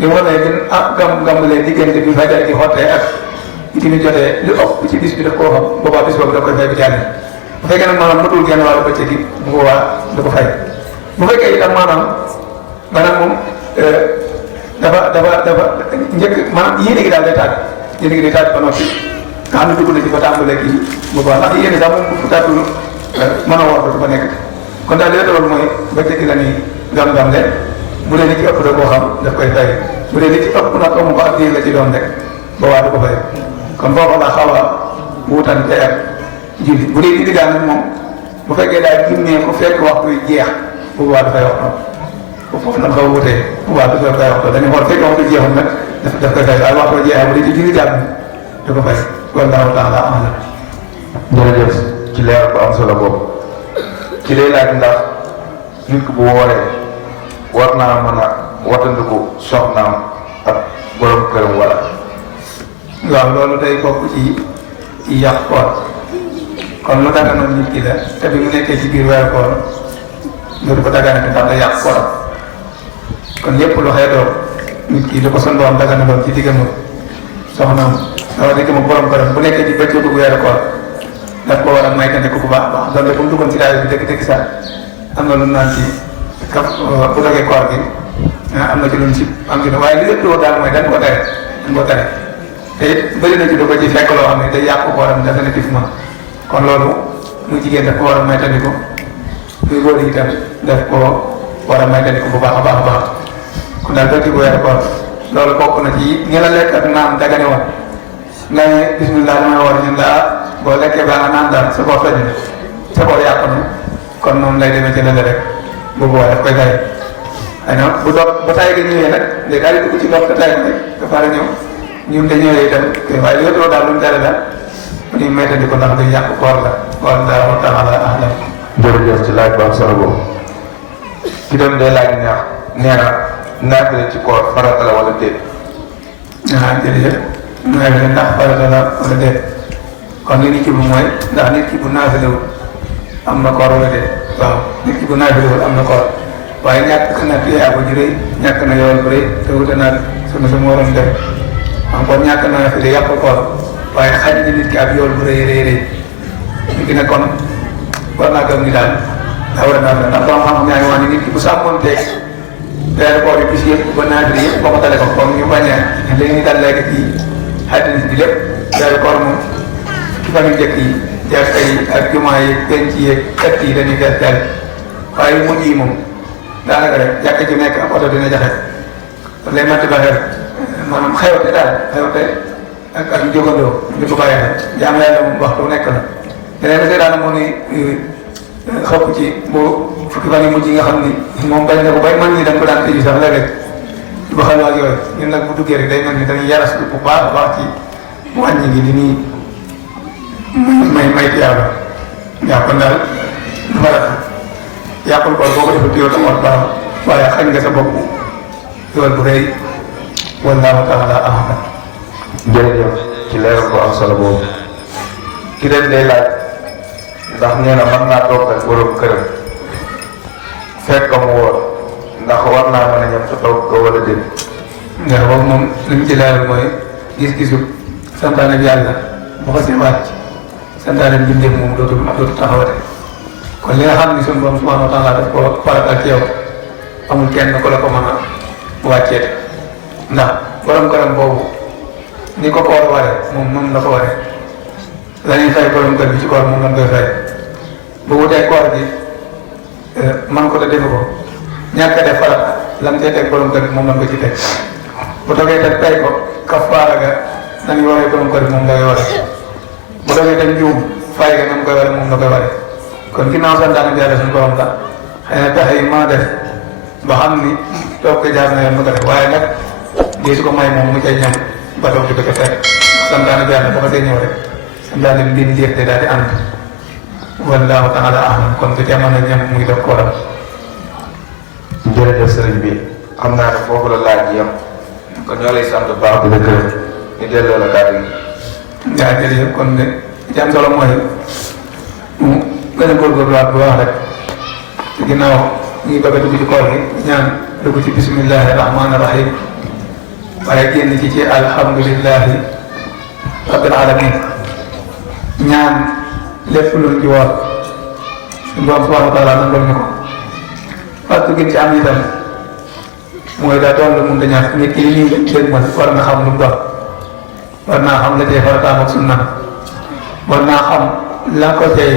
li mu xamee gën gàmmulee diggante bi fajar gi xottee ak itimi jotee lu ëpp ci bis bi daf koo xam boobaa bis boobu da koy fay bu jàll bu fekkee nag maanaam matul genn wàllu bëccëg gi bu boobaa da ko fay bu fekkee itam maanaam moom dafa njëkk maanaam yéene gi daal day tàgg yéene gi day tàgg ba noppi nga xam ne dugg na ci ba tàmbalee kii boobaa ndax yéene sax moom bu tàggul mën a war dootu ba nekk kon daal li la doon mooy bëccëg gi la ñuy gam-gam leen bu dee li ci ëpp da koo xam daf koy fay bu dee li ci ëpp nag amu ko ak diir la ci doon rek boobaa du ko fay kon foofu la xaw a wutante ak julli bu dee julli daal nag moom bu fekkee daal jimmee ko fekk waxtu yi jeex boobaa dafay wax noonu foofu nag xaw a wutee boobaa dafay fay waxtu dañu xool fekk waxtu jeexul nag daf koy fay waaye waxtu jeexee bu dee ci julli daal da ko fay wallaahu taala a'lam. jërëjëf ci leer bu am solo boobu ci lay laaj ndax nit ku bu wooree war naa mën a watandiku soxnaam ak borom këram wala. waaw loolu day bokk ci yàq koor kon lu daganoon nit ki la te bi mu nekkee ci biir weeru koor loolu ko daganati ndax day yàq kooram kon lépp lu xeetoo nit ki lu ko son doom daganaloon ci diggam soxnaam wala diggam borom këram bu nekkee ci bëccëgu weeru koor daf ko war a maytandiku bu baax a baax donte bu mu duggoon ci daal bi dëgg-dëgg sax am na lu naan ci kaf bu dogee koor gi am na ci luñ ci am ci waaye li lépp loo daal mooy dañ ko tere te it bëri na ci du ko ci fekk loo xam ne day yàqu kooram définitivement kon loolu muy jigéen daf ko war a maytandiku muy góor itam daf ko war a maytandiku bu baax a baax a baax kon daal bëccëgu weeru koor loolu bokk na ci ñi la lekk ak naan dagane woon nga ne bismillah damay war ñun laa boo lekkee baa nga naan daal sa bopp faj na sa bopp yàqu na kon noonu lay demee ci lële rek bu boobaa daf koy tay xëy na bu doog ba tay gi ñëwee nag léegi daal di dugg ci ndox te tay ko rek dafa war a ñëw ñun te ñëwee itam waaye lépp loo daal lu mu tere la bu ñuy maytandi ko ndax day yàq koor la wallaahu taala a'lam. jërëjëf ci laaj bu am solo boobu ki doon day laaj nee na naafile ci koor farata la wala déet. jërëjëf naafile ndax farata la wala déet kon li nit ki bu mooy ndax nit ki bu naafilewul am na koor wala déet waaw nit ki bu naafilewul am na koor waaye ñàkk na tiyaaba ju rëy ñàkk na yool bu rëy te wute naag sunu su mu waroon def encore ñàkk naafile yàq koor waaye xaj na nit ki ab yool bu rëy rëy nit ki ne kon war naa gëm ni daal daa war a naafile ndax borom xam-xam yaa ngi wax ni nit ki bu sàmmoonteeg weeru koor yi bis yëpp ba naafile yëpp boo ko tale ko comme ñu bañ a léegi ñu dal léegi ci xaddis bi lépp weeru koor moom ki fan yu njëkk yi jàkka yi ak jumaa yi penc yi xet yi dañuy fees dell waaye mujj yi moom daanaka rek jàkka ji nekk ak oto dina jaxe lay matti ba xel maanaam xewte daal xewte ak jógandoo di ko bàyyi xel jaam yàlla moom waxtu nekk la leneen see daana moo ni xëpp ci bu fukki fan yu mujj yi nga xam ni moom bañ na ko bay man ñi dañ ko daan tëju sax léeg-léeg ba xel ak yooyu ñun nag bu duggee rek day mel ni dañuy yaras bu baax a baax ci wàññi gi di nii may tiyaaba yaa kon daal du farata yàqul ko boo ko defee yow tam wax baax waaye xañ nga sa bopp yool bu rëy wallaahu taala a'lam. jërëjëf ci leeral bu am solo boobu ki leen day laaj ndax nee na mën naa toog ak borom këram fekk mu woor ndax war naa mën a ñam sa toog ko wala déet. ndax boobu moom li mu ci leeral mooy gis-gisu santaane bi yàlla bu ko see wàcc santaane bi mbindeef moom dootul taxawate kon li nga xam ni sunu borom subhanahu wa taala daf ko faratal ci yow amul kenn ko la ko mën a wàcceete ndax borom këram boobu ni ko koor waree moom la ko waree la ñuy fay borom kër bi ci koor moom lañ koy fay bu wutee koor gi man ko te defu ko ñàkk a def farata lam cee teg borom kër bi moom lañ ko ci teg bu dogee teg tey ko kafaara ga nañu waree borom kër bi moom lay waree bu dogee teg juum fay ga nam koy waree moom la koy waree kon ginnaaw santaane bi yàlla suñu borom la xëy na pexe yi mën a def ba xam ni toog ko jaar na yoon mu ko def waaye nag lii su ko may moom mu cay ñam ba toog di ko ca fekk santaane bi yàlla dafa see ñëw rek santaane bi bii jeex de daal di ànd wallaahu taala a'lam kon ku ca mën a ñam muy def kooram. jërëjëf sëriñ bi xam naa ne foofu la laaj yam kon ñoo lay sant baax di la gërëm ñu delloo la kàddu gi. yaa jërëjëf kon de ci am solo mooy mu gën a góorgóorluwaat bu baax rek ci ginnaaw ñu ngi bëgg a dugg ci koor gi ñaan dugg ci bismillahi rahmaani rahim waaye génn ci alhamdulillahi rabbil alamin ñaan lépp luñ ci woor suñu borom subhanahu wa taala nangul ñu ko fàttu gën ci am itam mooy daa doon la mun da ñàkk nit ki li ñuy dégg man war na xam lu mu doon war naa xam la tey farataam ak sunna war naa xam la ko cay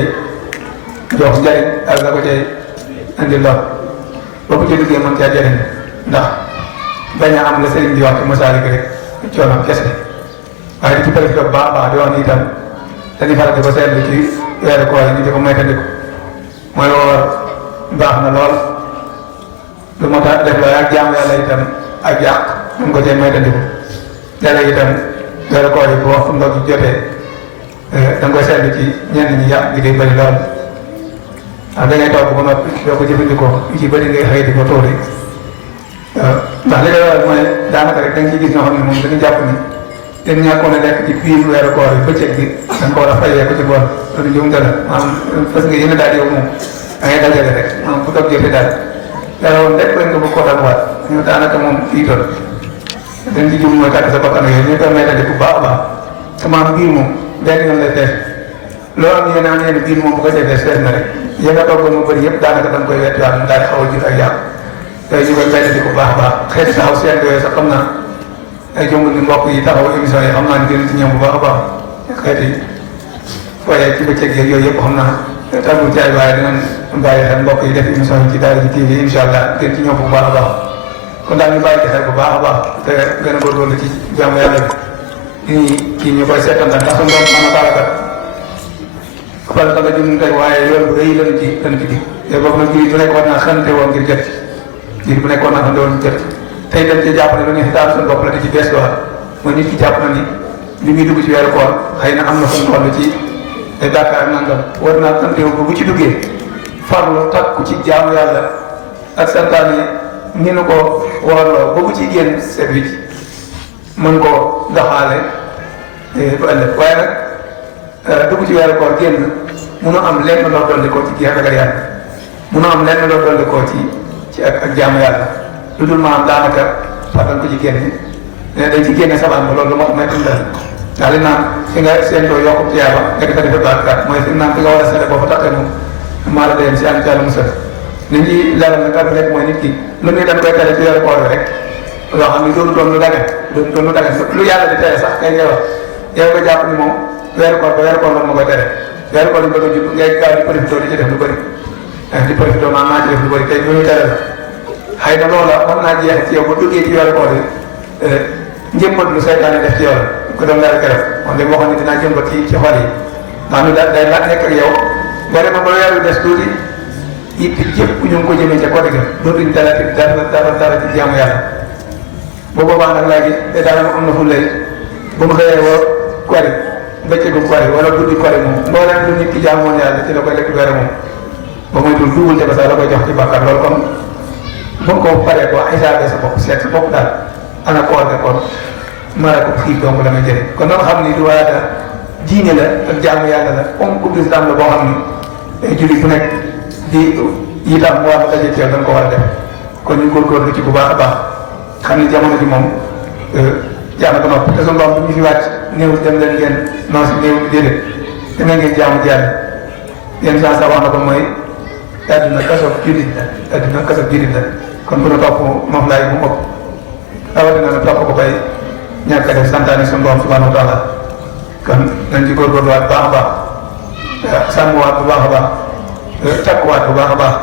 jox njariñ ak la ko cay andi lor ba bu ci duggee mën caa jariñ ndax bañ a am la sëriñ bi wax ci Masaalik rek coono kese waaye di ci profité bu baax a baax di wax ni itam dañuy faral di ko seetlu ci weeru koor yi ñu di ko moytandiku mooy woor baax na lool lu moo tax def loolu ak jaamu yàlla itam ak yàq ñu ngi ko cee moytandiku léeg-léeg itam weeru koor yi bu waxtu ndox jotee da nga koy seetlu ci ñenn ñi yàq gi day bëri lool ndax da ngay toog ba noppi doo ko jëfandikoo yu ci bëri ngay xëy di ko tuuri ndax li koy waral mooy daanaka rek da nga ciy gis ñoo xam ne moom dañu jàpp ni dañ ñàkkoon a lekk ci biir weeru koor yi bëccëg bi da nga ko war a fayee ko ci boor loolu njuumte la maanaam fas nga yéen a daal yow moom da ngay dajale rek maanaam bu toog jotee daal dara woon rek nga bëgg koo dabuwaat ñu daanaka moom fii toll dañ ci jub mooy tàgg sa bakkan yooyu ñu koy maytandi bu baax a baax te maanaam biir moom benn yoon lay fees loolu am yéen a am yéen biir moom bu ko defee fees na rek yéen a toggoon mu bëri yëpp daanaka da nga koy wettiwaat mu daal di xaw a jur ak yàq yooyu ñu koy maytandi bu baax a baax xeeti taxaw seen yooyu sax xam naa ay jëmbul ni mbokk yi taxaw émission yi xam naa ni dinañ ci ñëw bu baax a baax xeeti foye ci bëccëg yeeg yooyu yëpp xam naa tàggul ci ay waaye dinañ bàyyi xel mbokk yi def émission yi ci Daara J TV incha allah dinañ ci ñëw bu baax a baax kon daal ñu bàyyi ci xel bu baax a baax te gën a góorgóorlu ci jaamu yàlla bi kii ñu koy seetantal ndax suñu doom mën a baraka farata la jëm tey waaye yoon bu rëy lañu ci dig te boobu nag bu nekk war naa xante woon ngir jot ci bu nekk war naa xante woon ngir jot tey dañ ci jàpp ne lu ne daal suñu bopp la di ci bees doon mooy nit ki jàpp na ni li muy dugg ci weeru koor xëy na am na fu mu toll ci ay bàkkaar nangam war naa xante wu bu ci duggee farlu takku ci jaamu yàlla ak santaane ni nu ko warloo ba bu ci génn service mën koo doxaale bu ëllëg waaye nag dugg ci weeru koor génn mënoo am lenn loo dolli ko ci jeex ragal yàlla mënoo am lenn loo dolli ko ci ak jaamu yàlla lu dul maanaam daanaka fàttal ko ci génn ne dañ ci génne sabaan ba loolu lu ma xam ne tamit daal di naan fi nga séentoo yokku ci yaaba nga di fa defee bàkkaar mooy fi naan fi nga war a seete boo fa taxee moom maa la dem si ànd ci yàlla musal li ñuy leeral nag ak rek mooy nit ki lu ñuy dañ koy tere ci weeru koor rek loo xam ne doonu doon lu dagan doon lu dagan lu yàlla di tere sax kay ngay wax yow nga jàpp ni moom weeru koor ba weeru koor loolu ma koy tere weeru koor yi bëgg a jub ngay gaaw di profité di ci def lu bëri di profité maa maa ci def lu bëri tey lu ñu tere la xëy na loola mën naa jeex ci yow ba duggee ci weeru koor yi njëmbat lu seytaane def ci yow la ko doon daal def moom de waxoon ni dinaa jëmbat ci xol yi maanaam day laaj nekk ak yow nga dem ba weeru des tuuti it yëpp ñu ngi ko jëmee ca côté ga dootuñ dara ci jaamu yàlla bu boobaa nag léegi daanaka am na fu lay ba mu xëyee woo kori bëccëgu kori wala guddi kori moom mbooleem lu nit ki jaamoon yàlla ci la koy lekk weere moom ba muy dul duubul te ba sax la koy jox ci bàkkaar loolu kon bu ko paree ko xisaabee sa bopp seet sa bopp daal ana koor de kon mara ko xiif donc la nga jëriñ kon noonu xam ni du waata diine la ak jaamu yàlla la comme coupe d'islam la boo xam ni jullit bu nekk di itam mu war a daje teew dañ ko war a def kon ñu góorgóorlu ci bu baax a baax xam ni jamono ji moom jaam ba noppi te suñu borom bu ñu fi wàcc néew dem leen ngeen non si néew déedéet dana ngeen jaamu ci yàlla yenn saa sax wax na ko mooy àdduna kasoog jullit la àdduna kasoog jullit la kon bu ñu topp moom laay mu ëpp rawatina na topp ko bay ñàkk a def santaane suñu borom subhanahu wa taala kon nañ ci góorgóorluwaat bu baax a baax sàmmwaat bu baax a baax takkuwaat bu baax a baax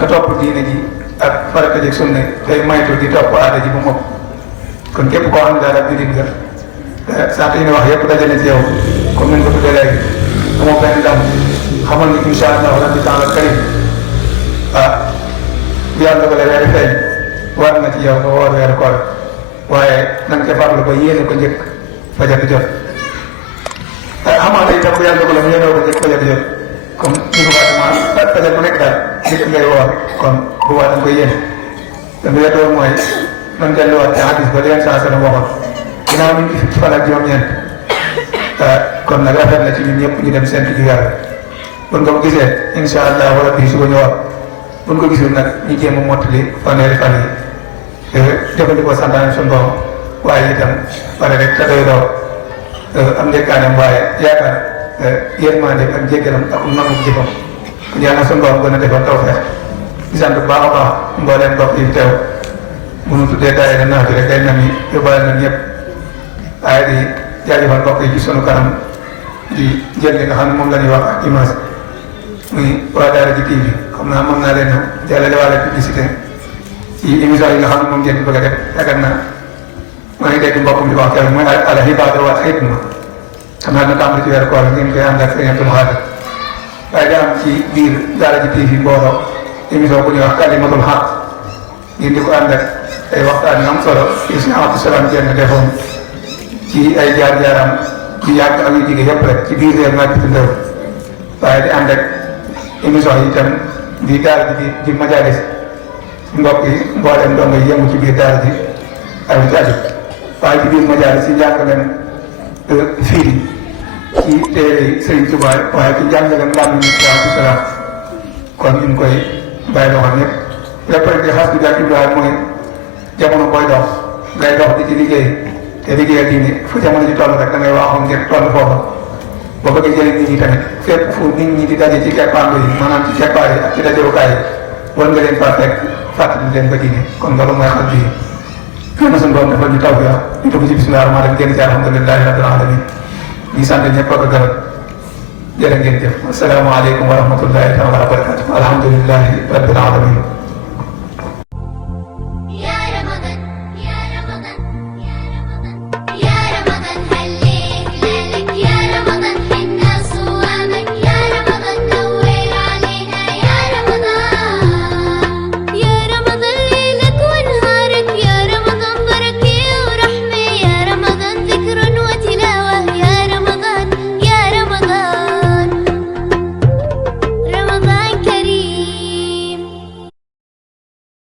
te topp diine ji ak farata ji sunne tey maytu di topp aada ji bu mu ëpp kon képp koo xam ne daal ak jullit nga sant yi nga wax yëpp dajale ci yow comme ni nga ko tuddee léegi amoo benn dam xamal ni incha allahu rabbi taala karim bu yàlla dogalee weeri feeñ war na ci yow nga woor weeru koor waaye na nga ca farlu ba yéene ko njëkk fajar jot xamaa itam bu yàlla dogalee mu yéene ko njëkk fajar jot comme ni ko waxee fajar bu nekk daal njëkk ngay woor kon bu waa da nga koy yéene te bu yàlla mooy man delluwaat ci hadis ba leen saa seen waxoon ginnaaw ñu ngi ci fan ak juróom-ñeent kon nag rafet na ci ñun ñëpp ñu dem séntu ji yàlla buñ ko gisee incha allah wala bii suba ñu wax buñ ko gisul nag ñu jéem a mottali fanweeri fan yi jëfandikoo santaane suñu borom waaye itam pare rek te doy doo am njëkkaanam waaye yaakaar yërmande ak jéggalam ak nangu jëfam yàlla na suñu borom gën a defal tawfeex di sant bu baax a baax mbooleem mbokk yi teew bu ñu tuddee daayira Nahju rek day mel ni yóbbaale na ñëpp waaye di jaajëfal mbokk yi ci sunu kanam di jël li nga xam ne moom la ñuy wax ak image muy waa Daara J TV xam naa mën naa leen a jàllale wàlla publicité ci émission yi nga xam ne moom ngeen di bëgg a def yaakaar naa maa ngi dégg mbokk mi di wax keroog mooy al hibaada wal xidma xam naa dina tàmbali ci weeru koor ngeen koy ànd ak sëñ Abdou Khadre waaye daa am ci biir Daara J TV mbooloo émission bu ñuy wax kalimatul xaq ngeen di ko ànd ak ay waxtaan yu am solo yu si Abdou Salam Dieng defoon ci ay jaar-jaaram yu yàgg ak yu jige yëpp rek ci biir réew mi ak bitim réew waaye di ànd ak émission yi itam di daara ji di majalis mbokk yi mbooleem ndongo yi yëngu ci biir daara ji ak lu jaaju waaye ci biir majalis yi njàngaleem fii ci téere yi Sëriñ Tuubaa waaye ci njàngaleem làmmiñ ci Abdou Salam kon ñu ngi koy bàyyi loxo ñëpp lépp rek di xas di daal Ibrahima mooy jamono booy dox ngay dox di ci liggéey te liggéeyal diine fu jamono ji toll rek da ngay waxoon ngeen toll foofu boo bëggee jëlee nit ñi tamit fépp fu nit ñi di daje ci keppaango yi maanaam ci keppaar yi ak ci dajerukaay yi war nga leen faa fekk fàttali leen ba diine kon loolu mooy xam bii xëy na suñu borom defal ñu taw bi ñu dugg ci bismillah rahmaan rahim génn ci alhamdulilahi rabbil alamin ñi sant ñëpp ak gërëm jërë ngeen jëf asalaamaaleykum wa rahmatullahi taala wa barakatu alhamdulilahi rabbil alamin